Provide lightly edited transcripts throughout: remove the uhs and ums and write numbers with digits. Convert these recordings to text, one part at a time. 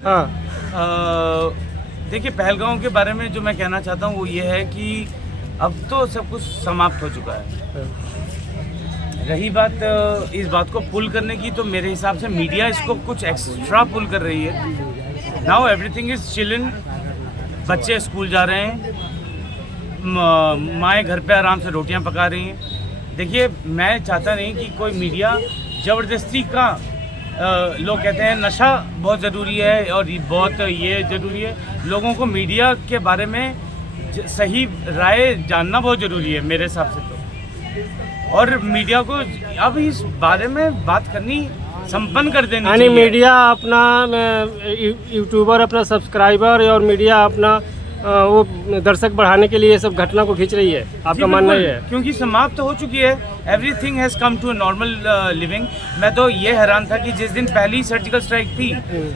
हाँ। देखिए, पहलगांव के बारे में जो मैं कहना चाहता हूँ वो ये है कि अब तो सब कुछ समाप्त हो चुका है। रही बात इस बात को पुल करने की, तो मेरे हिसाब से मीडिया इसको कुछ एक्स्ट्रा पुल कर रही है। नाउ एवरीथिंग इज चिलिंग, बच्चे स्कूल जा रहे हैं, माएँ घर पे आराम से रोटियां पका रही हैं। देखिए, मैं चाहता नहीं कि कोई मीडिया ज़बरदस्ती का लोग कहते हैं नशा बहुत ज़रूरी है और बहुत ये ज़रूरी है। लोगों को मीडिया के बारे में सही राय जानना बहुत ज़रूरी है मेरे हिसाब से तो। और मीडिया को अब इस बारे में बात करनी संपन्न कर देनी यानी चाहिए। मीडिया अपना यूट्यूबर अपना सब्सक्राइबर और मीडिया अपना वो दर्शक बढ़ाने के लिए सब घटना को खींच रही है, आपका मानना ये है? क्योंकि समाप्त तो हो चुकी है, everything has come to normal living. मैं तो ये हैरान था कि जिस दिन पहली सर्जिकल स्ट्राइक थी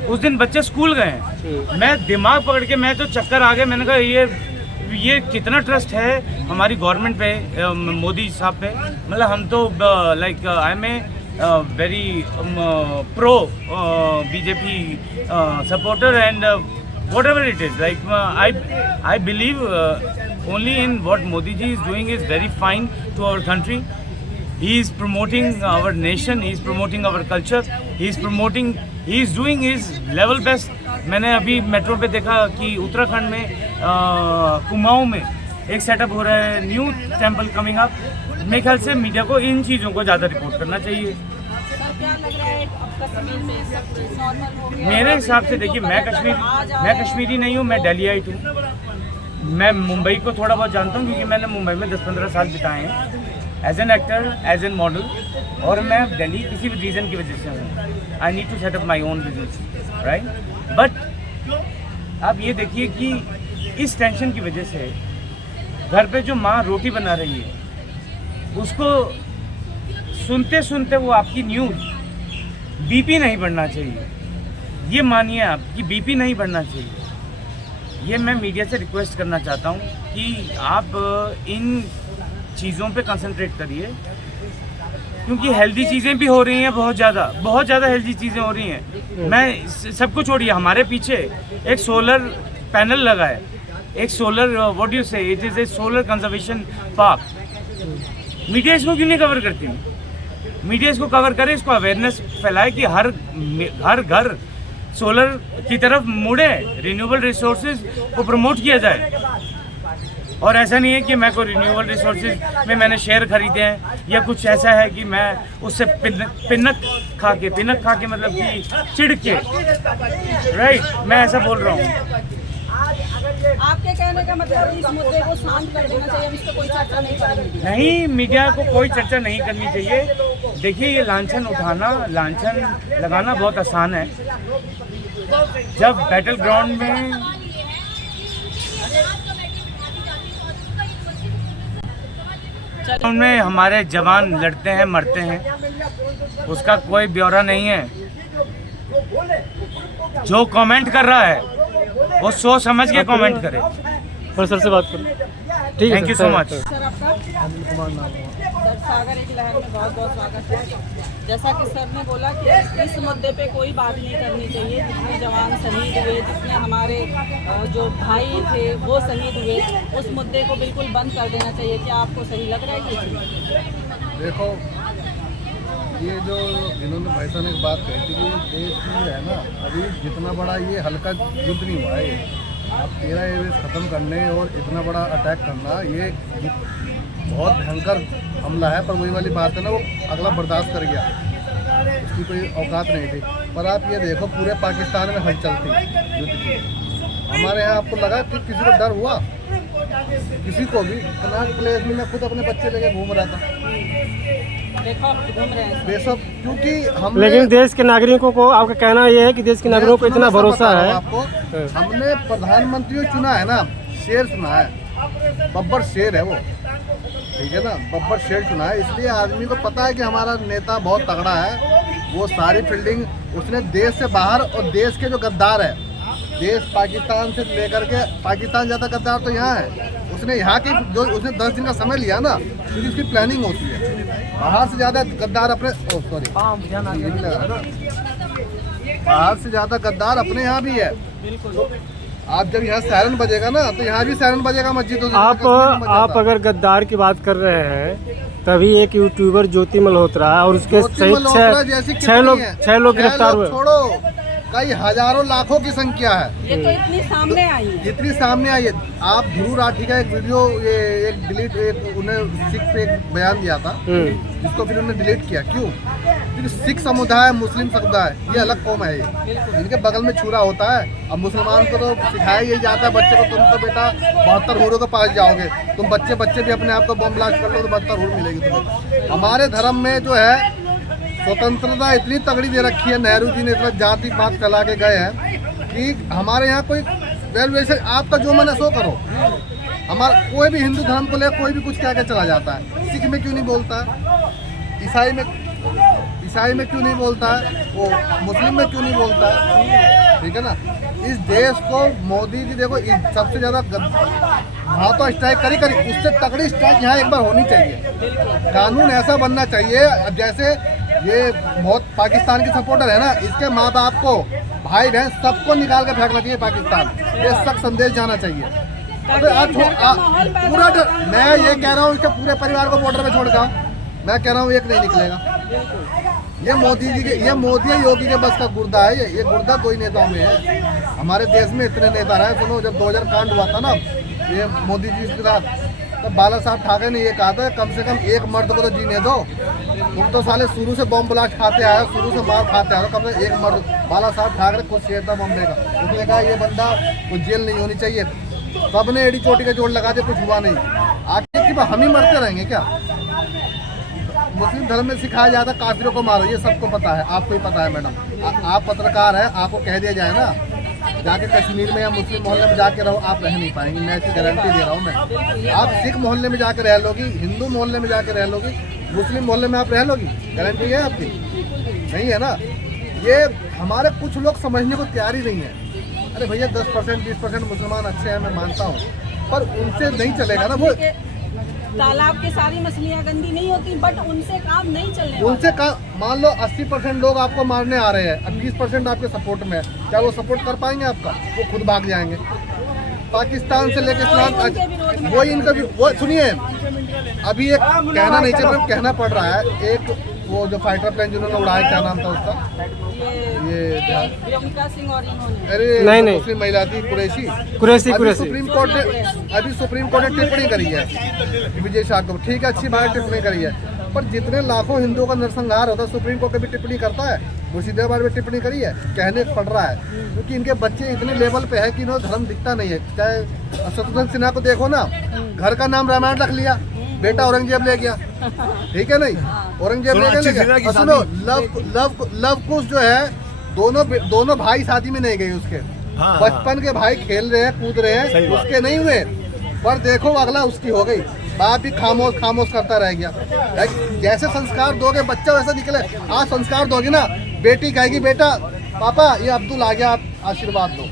उस दिन बच्चे स्कूल गए हैं। मैं दिमाग पकड़ के मैं तो चक्कर आ गए। मैंने कहा ये कितना ट्रस्ट है हमारी गवर्नमेंट पे, मोदी साहब पे। मतलब हम तो like I am a very pro BJP supporter and whatever it is, like I believe only in what Modi ji is doing is very fine to our country. He is promoting our nation, he is promoting our culture, he is doing his level best. मैंने अभी metro पे देखा कि उत्तराखंड में कुमाऊं में एक setup हो रहा है, न्यू टेम्पल कमिंग अप। मेरे ख्याल से मीडिया को इन चीज़ों को ज़्यादा रिपोर्ट करना चाहिए। मेरे हिसाब से देखिए, मैं कश्मीरी नहीं हूँ, मैं दिल्लीइट हूँ। मैं मुंबई को थोड़ा बहुत जानता हूँ क्योंकि मैंने मुंबई में 10-15 साल बिताए हैं as an actor, as an model. और मैं दिल्ली किसी भी रीज़न की वजह से हूँ। I need to set up my own business, right. But अब ये देखिए कि इस टेंशन की वजह से घर पे जो माँ रोटी बना रही है उसको सुनते सुनते वो आपकी न्यूज़ बीपी नहीं बढ़ना चाहिए। ये मानिए आप कि बीपी नहीं बढ़ना चाहिए। ये मैं मीडिया से रिक्वेस्ट करना चाहता हूँ कि आप इन चीज़ों पे कंसंट्रेट करिए, क्योंकि हेल्दी चीज़ें भी हो रही हैं, बहुत ज़्यादा हेल्दी चीज़ें हो रही हैं। मैं सबको छोड़िए, हमारे पीछे एक सोलर पैनल लगा है, एक सोलर व्हाट डू यू से, it is a solar conservation park. Media इसको क्यों नहीं कवर करती? मीडिया इसको कवर करे, इसको अवेयरनेस फैलाए कि हर घर सोलर की तरफ मुड़े, रिन्यूएबल रिसोर्सेज को प्रमोट किया जाए। और ऐसा नहीं है कि मैं कोई रिन्यूएबल रिसोर्सेज में मैंने शेयर खरीदे हैं या कुछ ऐसा है कि मैं उससे पिनक खा के मतलब कि चिढ़ के, राइट, मैं ऐसा बोल रहा हूँ। आपके कहने का मतलब इस मुद्दे को शांत कर देना चाहिए, इस पर कोई चर्चा नहीं करनी चाहिए? नहीं, मीडिया को कोई चर्चा नहीं करनी चाहिए। देखिए, ये लांछन लगाना बहुत आसान है। जब बैटल ग्राउंड में हमारे जवान लड़ते हैं, मरते हैं, उसका कोई ब्यौरा नहीं है। जो कमेंट कर रहा है वो सोच समझ के कमेंट करे। और सर से बात करें, ठीक है, thank you so much. Sir, आपका सागर एक लहर में बहुत बहुत स्वागत है। जैसा कि सर ने बोला कि इस मुद्दे पे कोई बात नहीं करनी चाहिए। जितने जवान शहीद हुए, जितने हमारे जो भाई थे वो शहीद हुए, उस मुद्दे को बिल्कुल बंद कर देना चाहिए। क्या आपको सही लग रहा है ये? देखो, ये जो इन्होंने भाई साहब ने एक बात कही थी कि देश में है ना, अभी जितना बड़ा ये हल्का युद्ध नहीं हुआ है। अब 13 एयरबेस ख़त्म करने और इतना बड़ा अटैक करना, ये बहुत भयंकर हमला है। पर वही वाली बात है ना, वो अगला बर्दाश्त कर गया, उसकी कोई औकात नहीं थी। पर आप ये देखो, पूरे पाकिस्तान में हलचल थी युद्ध की। हमारे यहाँ आपको लगा कि किसी को डर हुआ? किसी को भी। कनाट प्लेस में मैं खुद अपने बच्चे लेके घूम रहा था, बेशक, क्योंकि हम, लेकिन देश के नागरिकों को, आपका कहना यह है कि देश के नागरिकों को इतना भरोसा है आपको। हमने प्रधानमंत्री चुना है ना, शेर चुना है, बब्बर शेर है वो, ठीक है ना, बब्बर शेर चुना है। इसलिए आदमी को पता है कि हमारा नेता बहुत तगड़ा है। वो सारी फील्डिंग उसने देश से बाहर, और देश के जो गद्दार है, देश पाकिस्तान से लेकर के, पाकिस्तान ज़्यादा गद्दार तो यहाँ है। उसने यहाँ की जो उसने 10 दिन का समय लिया ना, क्योंकि उसकी प्लानिंग होती है। बाहर से ज़्यादा गद्दार अपने बाहर से ज्यादा गद्दार अपने यहाँ भी है। आप जब यहाँ सायरन बजेगा ना तो यहाँ भी सायरन बजेगा मस्जिदों से। आप अगर गद्दार की बात कर रहे हैं तभी एक यूट्यूबर ज्योति मल्होत्रा और उसके सहित छह लोग गिरफ्तार हुए। छोड़ो, कई हजारों लाखों की संख्या है, ये तो इतनी सामने आई है। इतनी सामने आई है। आप ध्रुव राठी का एक वीडियो ये एक डिलीट उन्हें सिख पे एक बयान दिया था जिसको फिर उन्होंने डिलीट किया। क्यों? क्योंकि सिख समुदाय मुस्लिम समुदाय ये अलग कौम है, ये इनके बगल में छुरा होता है। अब मुसलमान को तो सिखाया यही जाता है बच्चे को, तुम तो बेटा 72 हूरों के पास जाओगे, तुम बच्चे भी अपने आप को बम ब्लास्ट कर लो तो 72 हूर मिलेगी तुम्हें। हमारे धर्म में जो है स्वतंत्रता इतनी तगड़ी दे रखी है, नेहरू जी ने इतना जाति पात फैला के गए हैं कि हमारे यहाँ कोई वैसे आपका जो मन है सो करो। हमारा कोई भी हिंदू धर्म को ले कोई भी कुछ कह के चला जाता है। सिख में क्यों नहीं बोलता है, ईसाई में क्यों नहीं बोलता है, वो मुस्लिम में क्यों नहीं बोलता है, ठीक है ना। इस देश को मोदी जी देखो सबसे ज़्यादा हाथों स्ट्राइक करी उससे तगड़ी स्ट्राइक यहाँ एक बार होनी चाहिए। कानून ऐसा बनना चाहिए। अब जैसे ये बहुत पाकिस्तान के सपोर्टर है ना, इसके माँ बाप को भाई बहन सबको निकाल के फेंकना चाहिए पाकिस्तान। ये सख्त संदेश जाना चाहिए। पूरा मैं ये कह रहा हूँ इसके पूरे परिवार को बॉर्डर पे छोड़ जाओ, मैं कह रहा हूँ एक नहीं निकलेगा। ये मोदी जी के ये मोदी योगी के बस का गुर्दा है। ये गुर्दा कोई नेताओं में है। हमारे देश में इतने नेता रहे। सुनो, जब 2000 कांड हुआ था ना ये मोदी जी के साथ, तब बाला साहब ठाकरे ने ये कहा था कम से कम एक मर्द को तो जीने दो। तुम तो साले शुरू से बम ब्लास्ट खाते आए हो, शुरू से मार खाते आए हो, कम से एक मर्द। बाला साहब ठाकरे खुद शेर था बॉम्बे का, उसने कहा ये बंदा को जेल नहीं होनी चाहिए। सबने एड़ी चोटी के जोड़ लगा दिया, कुछ हुआ नहीं। आखिर की हम ही मरते रहेंगे क्या? मुस्लिम धर्म में सिखाया जाता है काफिरों को मारो, ये सबको पता है, आपको ही पता है मैडम। आप पत्रकार हैं, आपको कह दिया जाए ना जाके कश्मीर में या मुस्लिम मोहल्ले में जाके रहो, आप रह नहीं पाएंगे। मैं ऐसी गारंटी दे रहा हूँ मैं। आप सिख मोहल्ले में जाके रह लोगी, हिंदू मोहल्ले में जाके रह लोगी, मुस्लिम मोहल्ले में आप रह लोगी, गारंटी है आपकी? नहीं है ना। ये हमारे कुछ लोग समझने को तैयार ही नहीं है। अरे भैया 10% 20% मुसलमान अच्छे हैं, मैं मानता हूँ, पर उनसे नहीं चलेगा ना। वो तालाब की सारी मछलियाँ गंदी नहीं होती, बट उनसे काम नहीं चलने उनसे काम। मान लो 80% लोग आपको मारने आ रहे हैं, अब 20% आपके सपोर्ट में है, क्या वो सपोर्ट कर पाएंगे आपका? वो खुद भाग जाएंगे। पाकिस्तान से लेकर इस्लाम वही इनका भी वो सुनिए, अभी एक कहना नहीं चाहिए, कहना पड़ रहा है। एक वो जो फाइटर प्लेन जिन्होंने उड़ाया, क्या नाम था उसका? ये सिंह और अरे नहीं मुस्लिम महिला थी कुरैशी। सुप्रीम कोर्ट ने टिप्पणी करी है विजय शाह को, ठीक है, अच्छी बात टिप्पणी करी है, पर जितने लाखों हिंदुओं का नरसंहार होता है सुप्रीम कोर्ट भी टिप्पणी करता है। मुर्शिदाबाद में टिप्पणी करी है, कहने पड़ रहा है क्योंकि इनके बच्चे इतने लेवल पे है कि इन्हें धर्म दिखता नहीं है। चाहे शत्रुघ्न सिन्हा को देखो ना, घर का नाम रामायण रख लिया, बेटा औरंगजेब ले गया, ठीक है नहीं, औरंगजेब ले गया। सुनो, लव कुश जो है, दोनों भाई शादी में नहीं गए उसके, बचपन के भाई खेल रहे हैं कूद रहे हैं, उसके नहीं हुए, पर देखो अगला उसकी हो गई। बाप भी खामोश करता रह गया। जैसे संस्कार दोगे बच्चा वैसा निकले। आज संस्कार दोगे ना, बेटी कहेगी बेटा पापा ये अब्दुल आ गया, आप आशीर्वाद दो,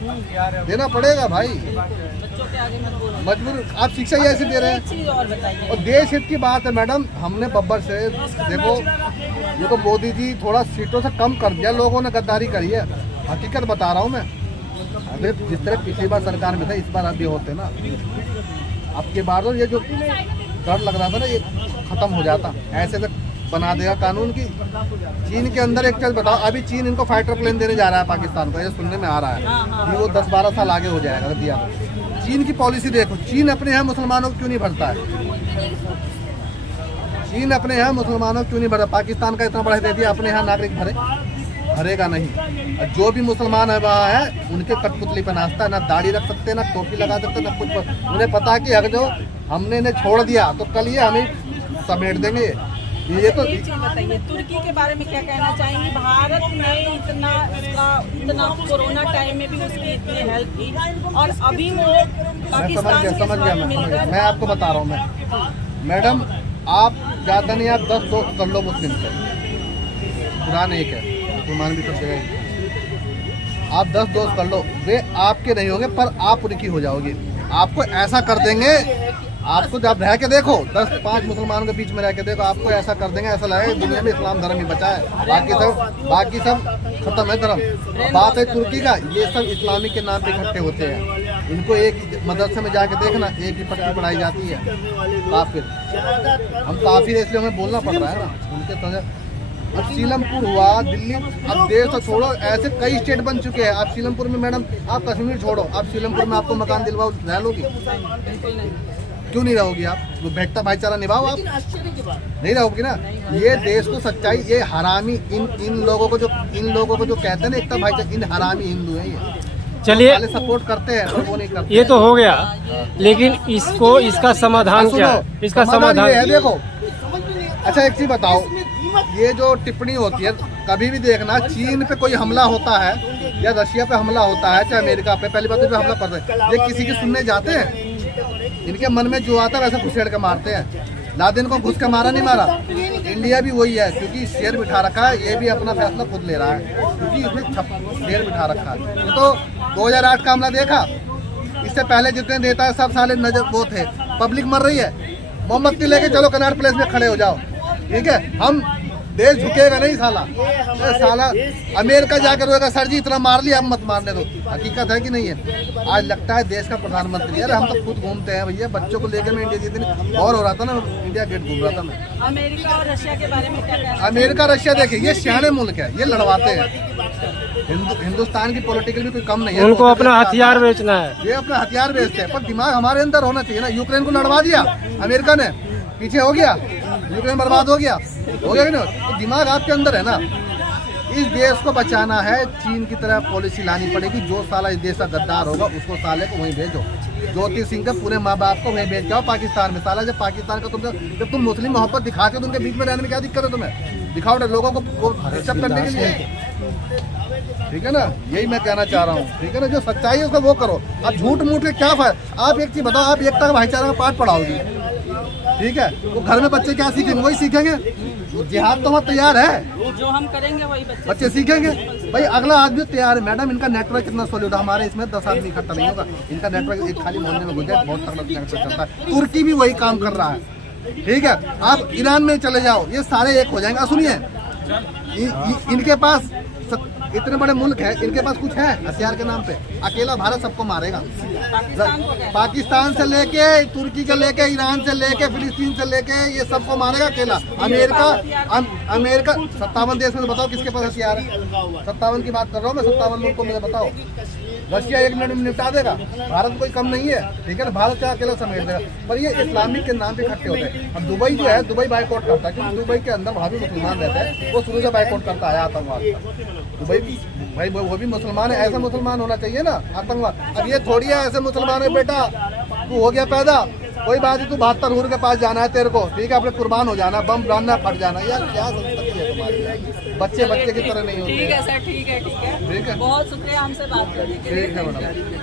देना पड़ेगा भाई, मजबूर। आप शिक्षा ही ऐसी दे रहे हैं। और देश हित की बात है मैडम, हमने बब्बर से देखो, ये तो मोदी जी थोड़ा सीटों से कम कर दिया, लोगों ने गद्दारी करी है, हकीकत बता रहा हूँ मैं। अरे जिस तरह पिछली बार सरकार में था, इस बार अभी होते ना, अब के बार ये जो डर लग रहा था ना, ये खत्म हो जाता। ऐसे तो बना देगा कानून की। चीन के अंदर एक चीज बताओ, अभी चीन इनको फाइटर प्लेन देने जा रहा है पाकिस्तान को, ये सुनने में आ रहा है कि वो 10-12 साल आगे हो जाएगा दिया। चीन की पॉलिसी देखो, चीन अपने यहाँ मुसलमानों को क्यों नहीं भरता है? चीन अपने यहाँ मुसलमानों को क्यों नहीं भरता? पाकिस्तान का इतना बड़ा दे दिया, अपने यहाँ नागरिक भरेगा नहीं। और जो भी मुसलमान है वहाँ है, उनके कठपुतली पे नाचता है, ना दाढ़ी रख सकते, ना टोपी लगा सकते, ना कुछ। उन्हें पता है कि अगर जो हमने इन्हें छोड़ दिया तो कल ये हमें समेट देंगे। ये तो एक चीज बताइए, तुर्की के बारे में क्या कहना चाहेंगे? भारत ने इतना कोरोना टाइम में भी उसकी इतनी हेल्प की, और अभी वो पाकिस्तान के साथ मिलकर। मैं आपको बता रहा हूँ मैडम, आप ज़्यादा नहीं, आप 10 दोस्त कर लो मुस्लिम से, कुरान एक है, मुसलमान भी सब जगह। आप 10 दोस्त कर लो, वे आपके नहीं होंगे पर आप उनकी हो जाओगे। आपको ऐसा कर देंगे आपको जब रह के देखो 10-5 मुसलमानों के बीच में रह के देखो, आपको ऐसा कर देंगे, ऐसा लगेगा दुनिया में इस्लाम धर्म ही बचा है, बाकी सब खत्म है धर्म। बात है तुर्की का, ये सब इस्लामी के नाम पे इकट्ठे होते हैं। इनको एक मदरसे में जाके देखना, एक ही पट्टी पढ़ाई जाती है, काफिर। हम काफिर इसलिए हमें बोलना पड़ रहा है ना उनके तरह। अब सीलमपुर हुआ, दिल्ली, अब देश तो छोड़ो, ऐसे कई स्टेट बन चुके हैं। आप सीलमपुर में मैडम, आप कश्मीर छोड़ो, आप सीलमपुर में आपको मकान दिलवाओ, रह लोगी? क्यों नहीं रहोगी आप? वो बैठता भाईचारा निभाओ, आप नहीं रहोगी ना। ये देश को सच्चाई, ये हरामी इन लोगों को जो कहते हैं ना एकता भाईचारा, इन हरामी हिंदू है ये। चलिए, सपोर्ट करते हैं और वो नहीं करते। ये तो हो गया, लेकिन इसका समाधान क्या है? इसका समाधान ये है, देखो। अच्छा एक चीज बताओ, ये जो टिप्पणी होती है, कभी भी देखना, चीन पे कोई हमला होता है या रशिया पे हमला होता है, चाहे अमेरिका पे, पहली बात तो हमला करते हैं, ये किसी की सुनने जाते हैं? इनके मन में जो आता है वैसे घुसेड़ के मारते हैं। लादेन को घुस के मारा नहीं मारा, इंडिया भी वही है, क्योंकि शेर बिठा रखा है, ये भी अपना फैसला खुद ले रहा है, क्योंकि इसमें शेर बिठा रखा है। ये तो 2008 का हमला देखा, इससे पहले जितने नेता है सब साले नजर वो थे, पब्लिक मर रही है, मोमबत्ती लेके चलो कनाट प्लेस में खड़े हो जाओ, ठीक है? हम देश झुकेगा नहीं साला। साला अमेरिका जाकर रोएगा, सर जी इतना मार लिया, अब मत मारने दो। हकीकत है कि नहीं है? आज लगता है देश का प्रधानमंत्री, यार हम तो खुद घूमते हैं भैया, बच्चों को लेकर मैं इंडिया जितने और हो रहा था ना, इंडिया गेट घूम रहा था मैं। अमेरिका और रशिया के बारे में क्या कहना है? अमेरिका रशिया देखिए, ये सियाने मुल्क है, ये लड़वाते हैं। हिंदुस्तान की पॉलिटिकल भी कोई कम नहीं है, उनको अपना हथियार बेचना है, ये अपना हथियार बेचते हैं, पर दिमाग हमारे अंदर होना चाहिए ना। यूक्रेन को लड़वा दिया अमेरिका ने, पीछे हो गया, यूक्रेन बर्बाद हो गया कि नहीं? तो दिमाग आपके अंदर है ना। इस देश को बचाना है, चीन की तरह पॉलिसी लानी पड़ेगी। जो साला इस देश का गद्दार होगा उसको साले को वहीं भेजो। ज्योति सिंह के पूरे माँ बाप को वहीं भेज जाओ पाकिस्तान में। साला जब पाकिस्तान का जब तुम मुस्लिम मोहब्बत दिखाते हो तो उनके बीच में रहने में क्या दिक्कत है तुम्हें? दिखाओ ना लोगों को डिस्टर्ब करने के लिए, ठीक है ना? यही मैं कहना चाह रहा हूँ, ठीक है ना? जो सच्चाई है उसका वो करो। आप झूठ मूठ के क्या फायदा? आप एक चीज बताओ, आप एकता का भाईचारा का पाठ पढ़ाओगी, ठीक है? तो घर में बच्चे क्या सीखेंगे? वही सीखेंगे। जिहाद तो वहाँ तैयार है, जो हम करेंगे वही बच्चे सीखेंगे। भाई अगला आदमी तैयार है। मैडम इनका नेटवर्क कितना सॉलिड है, हमारे इसमें 10 आदमी इकट्ठा नहीं होगा। इनका नेटवर्क एक खाली मोहल्ले में गुजरे, बहुत तगड़ा नेटवर्क चलता है। तुर्की भी वही काम कर रहा है, ठीक है? आप ईरान में चले जाओ, ये सारे एक हो जाएंगे। सुनिए, इनके पास इतने बड़े मुल्क है, इनके पास कुछ है हथियार के नाम पे? अकेला भारत सबको मारेगा। पाकिस्तान से लेके, तुर्की से लेके, ईरान से लेके, फिलिस्तीन से लेके, ये सबको मारेगा अकेला। अमेरिका 57 देश में, बताओ किसके पास हथियार है? 57 की बात कर रहा हूँ मैं, 57 मुल्क को मुझे बताओ। रशिया 1 मिनट में निपटा देगा, भारत कोई कम नहीं है, ठीक है ना? भारत क्या अकेला समेट देगा? पर ये इस्लामिक के नाम पे इकट्ठे होते हैं। अब दुबई जो है, दुबई बाइकआउट करता है, क्योंकि दुबई के अंदर वहाँ भी मुसलमान रहते हैं, वो शुरू से बाइकआउट करता है आतंकवाद। दुबई भाई वो भी मुसलमान है, ऐसा मुसलमान होना चाहिए ना आतंकवाद। अब ये थोड़ी है ऐसे मुसलमान है, बेटा तू हो गया पैदा, कोई बात नहीं, तू 72 हूर के पास जाना है तेरे को, ठीक है? अपने कुर्बान हो जाना, बम बनाना, फट जाना। यार क्या संस्कृति है तुम्हारी? बच्चे की तरह नहीं होते। ठीक है सर, ठीक है, ठीक है, ठीक है, बहुत शुक्रिया हमसे बात करने के लिए। ठीक है मैडम।